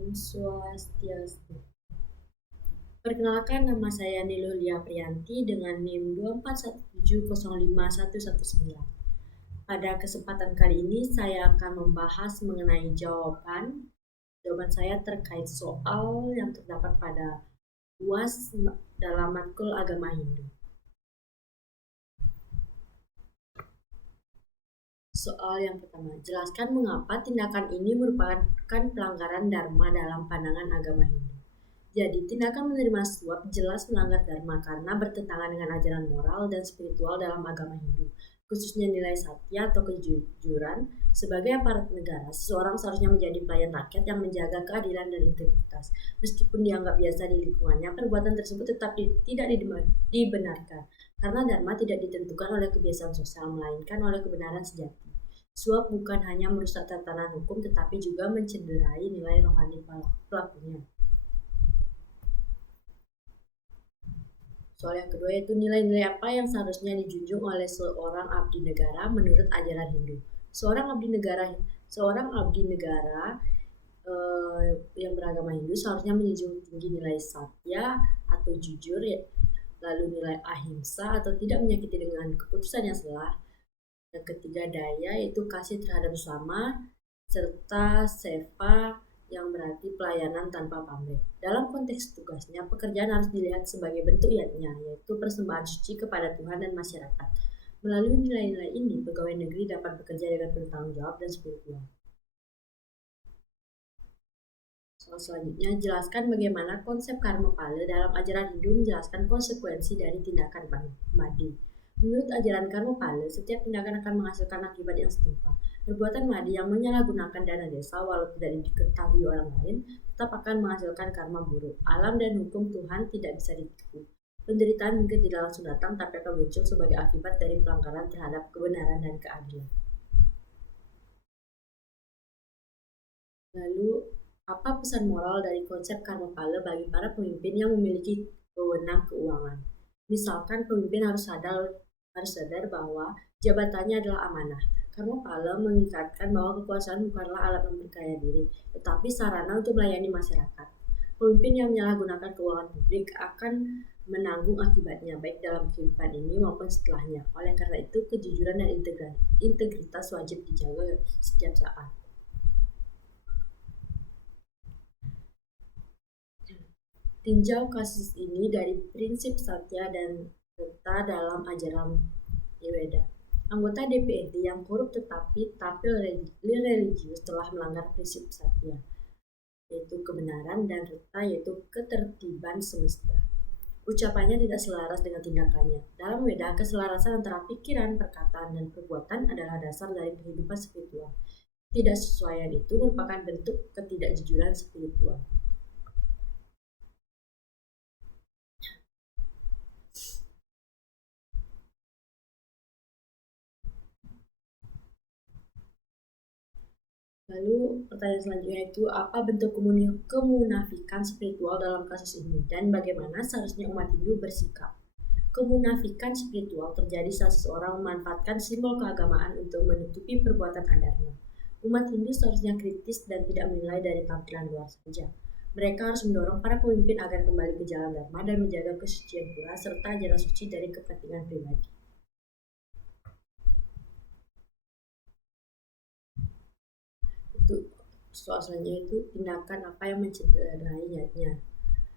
Om Swastiastu. Perkenalkan, nama saya Nilulia Priyanti dengan NIM 241705119. Pada kesempatan kali ini saya akan membahas mengenai jawaban saya terkait soal yang terdapat pada UAS dalam matkul agama Hindu. Soal yang pertama, jelaskan mengapa tindakan ini merupakan pelanggaran dharma dalam pandangan agama Hindu. Jadi, tindakan menerima suap jelas melanggar dharma karena bertentangan dengan ajaran moral dan spiritual dalam agama Hindu, khususnya nilai satya atau kejujuran. Sebagai aparat negara, seseorang seharusnya menjadi pelayan rakyat yang menjaga keadilan dan integritas. Meskipun dianggap biasa di lingkungannya, perbuatan tersebut tetap tidak dibenarkan, karena dharma tidak ditentukan oleh kebiasaan sosial, melainkan oleh kebenaran sejati. Suap bukan hanya merusak tatanan hukum, tetapi juga mencederai nilai rohani pelakunya. Soal yang kedua yaitu nilai-nilai apa yang seharusnya dijunjung oleh seorang abdi negara menurut ajaran Hindu. Seorang abdi negara yang beragama Hindu seharusnya menjunjung tinggi nilai satya atau jujur, lalu nilai ahimsa atau tidak menyakiti dengan keputusan yang salah. Yang ketiga, daya, yaitu kasih terhadap sesama, serta seva yang berarti pelayanan tanpa pamrih. Dalam konteks tugasnya, pekerjaan harus dilihat sebagai bentuk yatnya, yaitu persembahan suci kepada Tuhan dan masyarakat. Melalui nilai-nilai ini, pegawai negeri dapat bekerja dengan bertanggung jawab dan spiritual. Soal selanjutnya, jelaskan bagaimana konsep karma pala dalam ajaran Hindu menjelaskan konsekuensi dari tindakan madi. Menurut ajaran karma pala, setiap tindakan akan menghasilkan akibat yang setimpal. Perbuatan madi yang menyalahgunakan dana desa walau tidak diketahui orang lain tetap akan menghasilkan karma buruk. Alam dan hukum Tuhan tidak bisa ditipu. Penderitaan mungkin tidak langsung datang, tapi akan muncul sebagai akibat dari pelanggaran terhadap kebenaran dan keadilan. Lalu, apa pesan moral dari konsep karma pala bagi para pemimpin yang memiliki wewenang keuangan? Misalkan pemimpin harus sadar bahwa jabatannya adalah amanah. Karma pala mengikatkan bahwa kekuasaan bukanlah alat memperkaya diri, tetapi sarana untuk melayani masyarakat. Pemimpin yang menyalahgunakan keuangan publik akan menanggung akibatnya baik dalam kehidupan ini maupun setelahnya. Oleh karena itu, kejujuran dan integritas wajib dijaga setiap saat. Tinjau kasus ini dari prinsip satya dan serta dalam ajaran Weda. Anggota DPRD yang korup tetapi tampil religius telah melanggar prinsip satya, yaitu kebenaran, dan reta, yaitu ketertiban semesta. Ucapannya tidak selaras dengan tindakannya. Dalam Weda, keselarasan antara pikiran, perkataan, dan perbuatan adalah dasar dari kehidupan spiritual. Tidak sesuaian itu merupakan bentuk ketidakjujuran spiritual. Lalu pertanyaan selanjutnya itu apa bentuk kemunafikan spiritual dalam kasus ini dan bagaimana seharusnya umat Hindu bersikap? Kemunafikan spiritual terjadi saat seseorang memanfaatkan simbol keagamaan untuk menutupi perbuatan adharma. Umat Hindu seharusnya kritis dan tidak menilai dari tampilan luar saja. Mereka harus mendorong para pemimpin agar kembali ke jalan dharma dan menjaga kesucian pura serta ajaran suci dari kepentingan pribadi. Soal selanjutnya itu tindakan apa yang mencederai yatnya.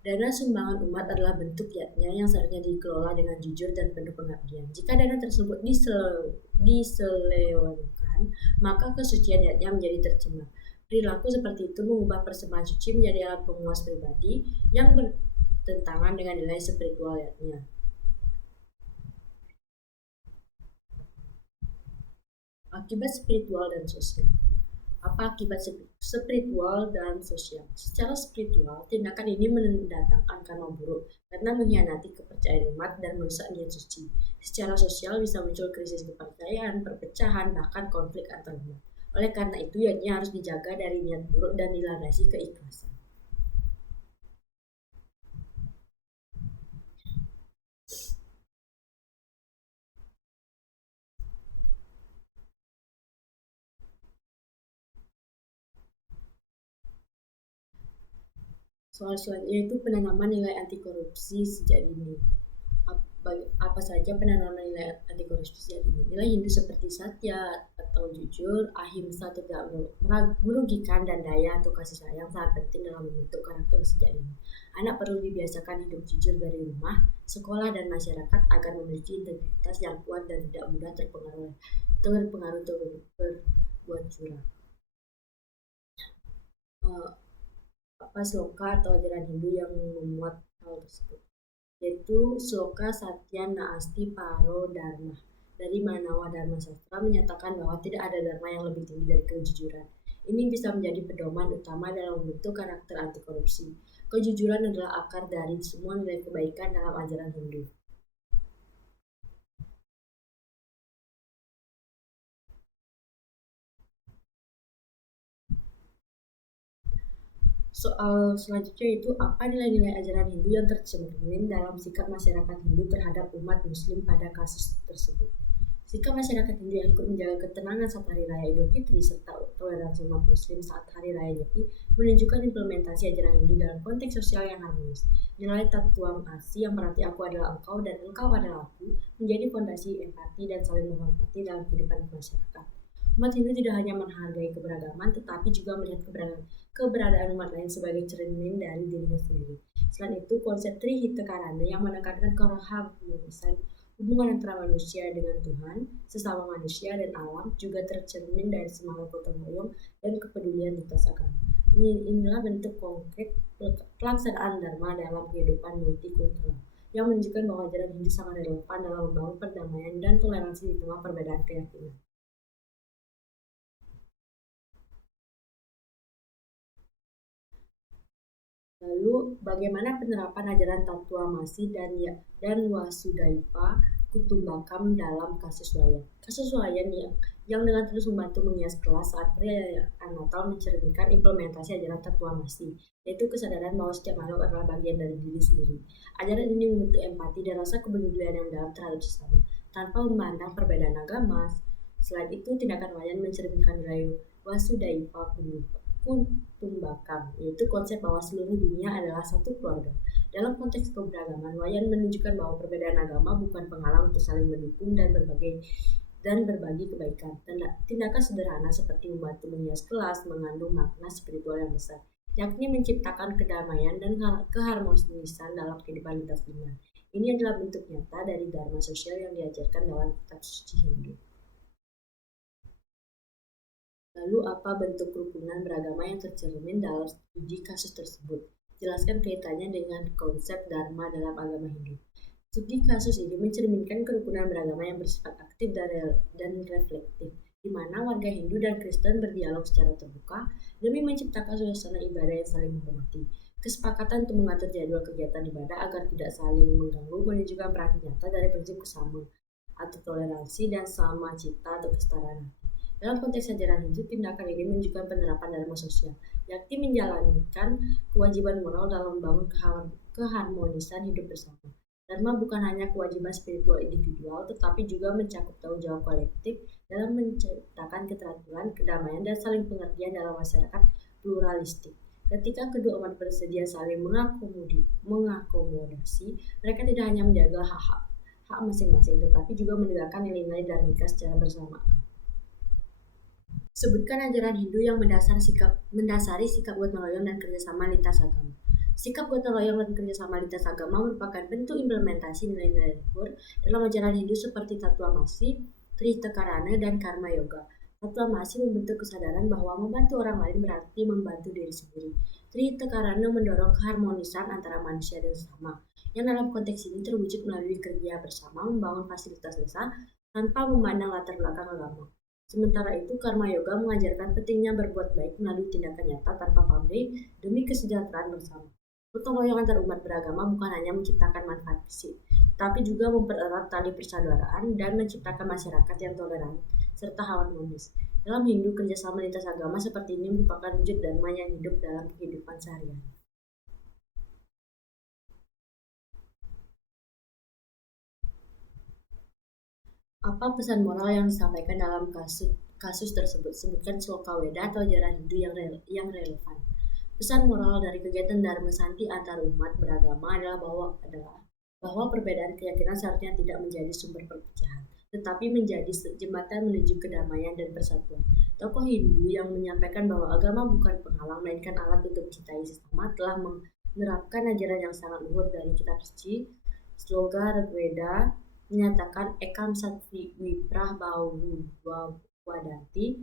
Dana sumbangan umat adalah bentuk yatnya yang seharusnya dikelola dengan jujur dan penuh pengabdian. Jika dana tersebut diselewengkan, maka kesucian yatnya menjadi tercemar. Perilaku seperti itu mengubah persembahan suci menjadi alat pemuas pribadi yang bertentangan dengan nilai spiritual yatnya. Akibat spiritual dan sosial. Apa akibat spiritual dan sosial? Secara spiritual, tindakan ini mendatangkan karma buruk karena mengkhianati kepercayaan umat dan merusak niat suci. Secara sosial bisa muncul krisis kepercayaan, perpecahan, bahkan konflik antar umat. Oleh karena itu, yatnya harus dijaga dari niat buruk dan dilandasi keikhlasan. Soal selanjutnya itu penanaman nilai anti korupsi sejak dini. Apa saja penanaman nilai anti korupsi sejak dini? Nilai Hindu seperti satya atau jujur, ahimsa atau tidak merugikan, dan daya atau kasih sayang sangat penting dalam membentuk karakter sejak dini. Anak perlu dibiasakan hidup jujur dari rumah, sekolah, dan masyarakat agar memiliki integritas yang kuat dan tidak mudah terpengaruh berbuat curang. Sloka atau ajaran Hindu yang memuat hal tersebut, yaitu Sloka Satya Naasti Paro Dharma dari Manawa Dharma Sastra menyatakan bahwa tidak ada dharma yang lebih tinggi dari kejujuran. Ini bisa menjadi pedoman utama dalam membentuk karakter anti korupsi. Kejujuran adalah akar dari semua nilai kebaikan dalam ajaran Hindu. Soal selanjutnya itu apa nilai-nilai ajaran Hindu yang tercermin dalam sikap masyarakat Hindu terhadap umat Muslim pada kasus tersebut. Sikap masyarakat Hindu yang ikut menjaga ketenangan saat Hari Raya Idul Fitri serta toleransi umat Muslim saat Hari Raya Nyepi menunjukkan implementasi ajaran Hindu dalam konteks sosial yang harmonis. Nilai Tattwam Asi yang berarti aku adalah engkau dan engkau adalah aku menjadi fondasi empati dan saling menghormati dalam kehidupan masyarakat. Umat Hindu tidak hanya menghargai keberagaman, tetapi juga melihat keberadaan umat lain sebagai cermin dari dirinya sendiri. Selain itu, konsep Trihita Karana yang menekankan keharmonisan hubungan antara manusia dengan Tuhan, sesama manusia, dan alam juga tercermin dari semangat gotong royong dan kepedulian lintas agama. Inilah bentuk konkret pelaksanaan Dharma dalam kehidupan multikultural yang menunjukkan bahwa ajaran Hindu sangat relevan dalam membangun perdamaian dan toleransi di tengah perbedaan keyakinan. Lalu, bagaimana penerapan ajaran Tattwamasi dan Wasudhaiva Kutumbakam dalam kasus Wayan? Kasus Wayan yang dengan terus membantu menghias kelas saat perayaan Natal mencerminkan implementasi ajaran Tattwamasi, yaitu kesadaran bahwa setiap makhluk adalah bagian dari diri sendiri. Ajaran ini membentuk empati dan rasa kepedulian yang dalam terhadap sesama, tanpa memandang perbedaan agama. Selain itu, tindakan Wayan mencerminkan nilai Wasudhaiva Kutumbakam, yaitu konsep bahwa seluruh dunia adalah satu keluarga. Dalam konteks keberagaman, Wayan menunjukkan bahwa perbedaan agama bukan penghalang untuk saling mendukung dan berbagi kebaikan. Tindakan sederhana seperti membantu menghias kelas mengandung makna spiritual yang besar, yakni menciptakan kedamaian dan keharmonisan dalam kehidupan lintas iman. Ini adalah bentuk nyata dari dharma sosial yang diajarkan dalam kitab suci Hindu. Lalu apa bentuk kerukunan beragama yang tercermin dalam studi kasus tersebut? Jelaskan kaitannya dengan konsep Dharma dalam agama Hindu. Studi kasus ini mencerminkan kerukunan beragama yang bersifat aktif dan reflektif, di mana warga Hindu dan Kristen berdialog secara terbuka demi menciptakan suasana ibadah yang saling menghormati. Kesepakatan untuk mengatur jadwal kegiatan ibadah agar tidak saling mengganggu menunjukkan peran nyata dari prinsip kesamaan atau toleransi dan sama cita atau kesetaraan. Dalam konteks ajaran Hindu, tindakan ini menunjukkan penerapan dharma sosial, yakni menjalankan kewajiban moral dalam membangun keharmonisan hidup bersama. Dharma bukan hanya kewajiban spiritual individual, tetapi juga mencakup tanggung jawab kolektif dalam menciptakan keteraturan, kedamaian, dan saling pengertian dalam masyarakat pluralistik. Ketika kedua umat bersedia saling mengakomodasi, mereka tidak hanya menjaga hak masing-masing, tetapi juga menegakkan nilai-nilai dharmika secara bersamaan. Sebutkan ajaran Hindu yang mendasari sikap gotong royong dan kerjasama lintas agama. Sikap gotong royong dan kerjasama lintas agama merupakan bentuk implementasi nilai-nilai luhur dalam ajaran Hindu seperti Tattwamasi, Trihita Karana, dan Karma Yoga. Tattwamasi membentuk kesadaran bahwa membantu orang lain berarti membantu diri sendiri. Trihita Karana mendorong keharmonisan antara manusia dan sesama, yang dalam konteks ini terwujud melalui kerja bersama membangun fasilitas desa tanpa memandang latar belakang agama. Sementara itu, Karma Yoga mengajarkan pentingnya berbuat baik melalui tindakan nyata tanpa pamrih demi kesejahteraan bersama. Gotong royong antar umat beragama bukan hanya menciptakan manfaat fisik, tapi juga mempererat tali persaudaraan dan menciptakan masyarakat yang toleran serta harmonis. Dalam Hindu, kerjasama lintas agama seperti ini merupakan wujud dharma yang hidup dalam kehidupan sehari-hari. Apa pesan moral yang disampaikan dalam kasus tersebut? Sebutkan sloka Weda atau ajaran Hindu yang relevan. Pesan moral dari kegiatan Dharma Santi antar umat beragama bahwa perbedaan keyakinan seharusnya tidak menjadi sumber perpecahan, tetapi menjadi jembatan menuju kedamaian dan persatuan. Tokoh Hindu yang menyampaikan bahwa agama bukan penghalang melainkan alat untuk mencintai sesama telah menerapkan ajaran yang sangat luhur dari kitab suci. Sloga Rigveda menyatakan ekam satvi wiprah bahudva wadanti,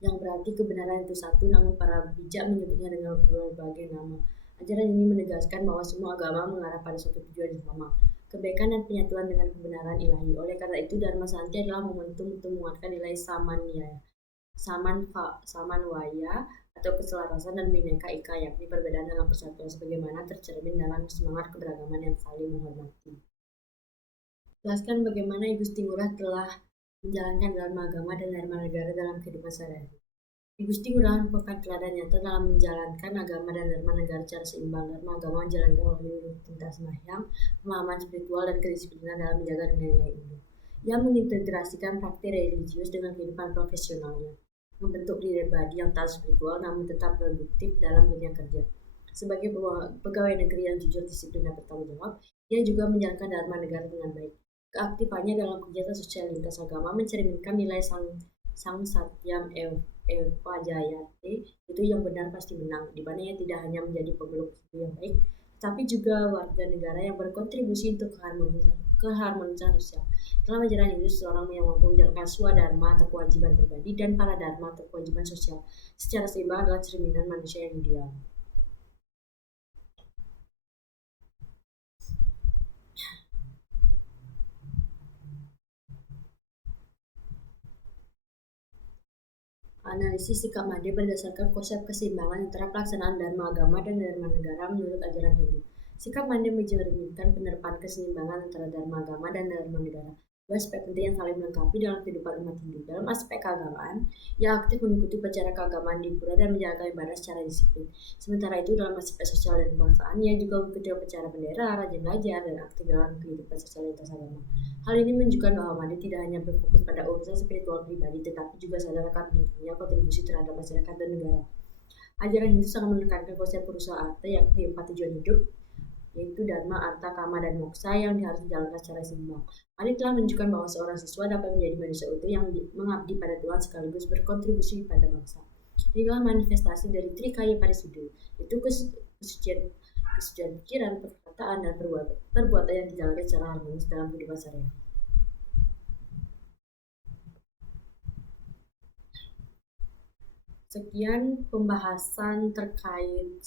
yang berarti kebenaran itu satu, namun para bijak menyebutnya dengan berbagai nama. Ajaran ini menegaskan bahwa semua agama mengarah pada suatu tujuan yang sama, kebaikan dan penyatuan dengan kebenaran ilahi. Oleh karena itu, Dharma Santi adalah momentum untuk menguatkan nilai samanwaya atau keselarasan dan bineka ika, yakni perbedaan dalam persatuan sebagaimana tercermin dalam semangat keberagaman yang saling menghormati. Jelaskan bagaimana Ibu Gusti Ngurah telah menjalankan dharma agama dan dharma negara dalam kehidupan sehari-hari. Ibu Gusti Ngurah merupakan teladan nyata dalam menjalankan agama dan dharma negara secara seimbang. Dharma agama menjalankan melalui rutinitas sembahyang, pemahaman spiritual, dan kedisiplinan dalam menjaga nilai-nilai Hindu. Ia mengintegrasikan praktik religius dengan kehidupan profesionalnya, membentuk diri pribadi yang taat spiritual namun tetap produktif dalam dunia kerja. Sebagai pegawai negeri yang jujur, disiplin, dan bertanggung jawab, ia juga menjalankan dharma negara dengan baik. Keaktifannya dalam kegiatan sosial lintas agama mencerminkan nilai sang satyam eva jayate, itu yang benar pasti menang, di mana ia tidak hanya menjadi pemeluk yang baik, tapi juga warga negara yang berkontribusi untuk keharmonisan sosial. Dalam ajaran Hindu, seorang yang mampu menjalankan swadharma atau kewajiban pribadi dan para dharma atau kewajiban sosial secara seimbang adalah cerminan manusia yang ideal. Analisis sikap Made berdasarkan konsep keseimbangan antara pelaksanaan dharma agama dan dharma negara menurut ajaran Hindu. Sikap Made mencerminkan penerapan keseimbangan antara dharma agama dan dharma negara, dua aspek penting yang saling melengkapi dalam kehidupan umat Hindu. Dalam aspek keagamaan, ia aktif mengikuti upacara keagamaan di pura dan menjalankan ibadah secara disiplin. Sementara itu, dalam aspek sosial dan kebangsaan, ia juga mengikuti upacara bendera, rajin belajar, dan aktif dalam kehidupan sosial lintas agama. Hal ini menunjukkan bahwa Made tidak hanya berfokus pada urusan spiritual pribadi, tetapi juga sadar akan pentingnya kontribusi terhadap masyarakat dan negara. Ajaran Hindu sangat menekankan konsep purusa arta, yakni 4 tujuan hidup, yaitu dharma, arta, kama, dan moksa yang harus dijalankan secara seimbang. Made telah menunjukkan bahwa seorang siswa dapat menjadi manusia utuh yang mengabdi pada Tuhan sekaligus berkontribusi pada bangsa. Inilah manifestasi dari Trikaya Parisuddha, yaitu kesucian pikiran, perkataan, dan perbuatan yang dijalankan secara harmonis dalam kehidupan sehari-hari. Sekian pembahasan terkait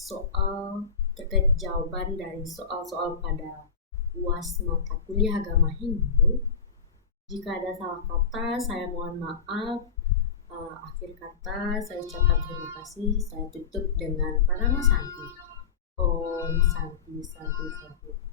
jawaban dari soal-soal pada UAS mata kuliah agama Hindu. Jika ada salah kata, saya mohon maaf. Akhir kata, saya ucapkan terima kasih. Saya tutup dengan Parama Santi. Om Santi Santi Santi.